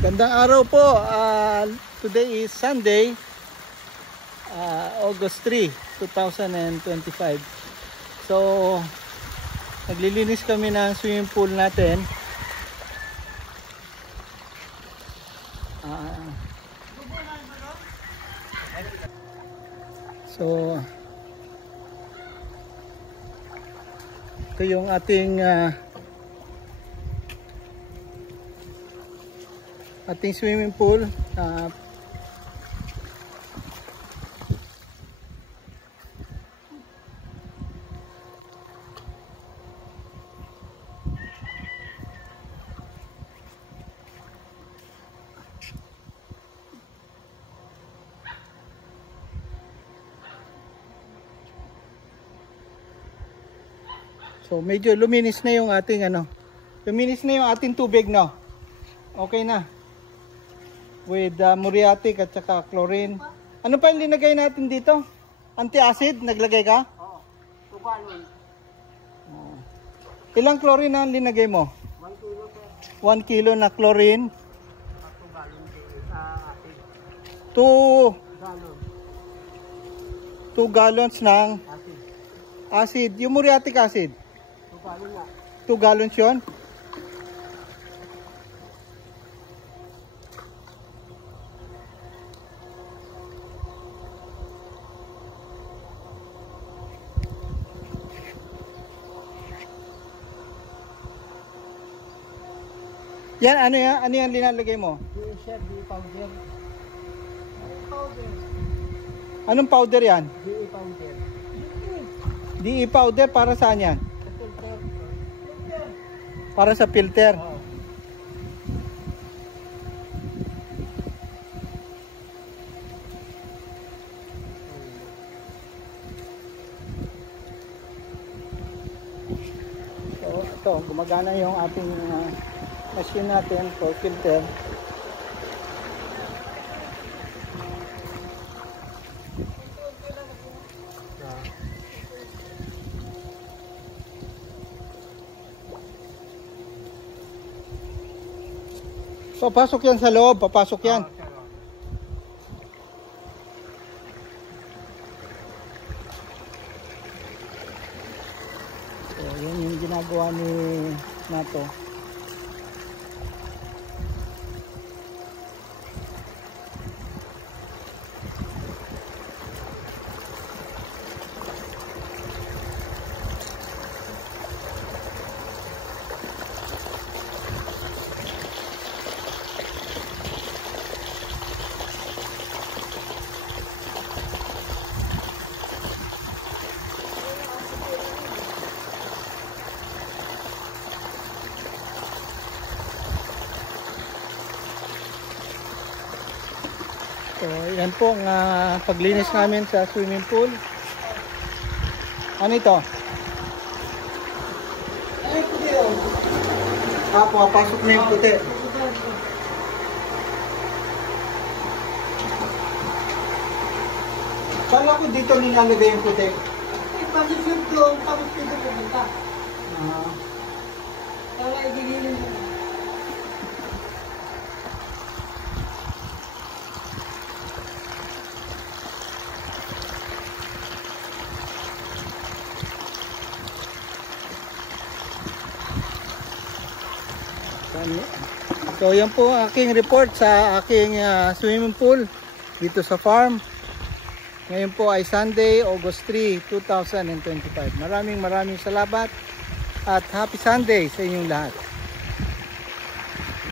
Gandang araw po. Today is Sunday, August 3, 2025. So, naglilinis kami ng swimming pool natin. So, ito yung ating swimming pool. So medyo luminis na yung ating luminis na yung ating tubig, no? Okay na. With muriatic at saka chlorine. Ano pa yung linagay natin dito? Anti-acid, naglagay ka? Oo. 2 gallon. Ilang chlorine na linagay mo? 1 kilo sir. 1 kilo na chlorine. 2 gallon sa acid. 2 Gallon. 2 gallons ng Acid. acid. Yung muriatic acid. 2 gallon nga. 2 gallons yun? Yan, ano yan? Ano yan linalagay mo? DE powder. Powder. Anong powder yan? DE powder. DE powder para saan yan? Filter. Para sa filter. Oo. So, ito, gumagana yung ating machine natin for filter. So, pasok yan sa loob, papasok yan. So, yan yung ginagawa ni Nato. So, yan po ang paglinis namin sa swimming pool. Ano ito? Ay, puti yun. Papasok na yung puti. Kala ko dito nilalagay yung puti. Pag-isip doon, tapos dito pupunta. Ah. Para igililin mo. So yan po ang aking report sa aking swimming pool dito sa farm. Ngayon po ay Sunday, August 3, 2025. Maraming salamat at happy Sunday sa inyong lahat.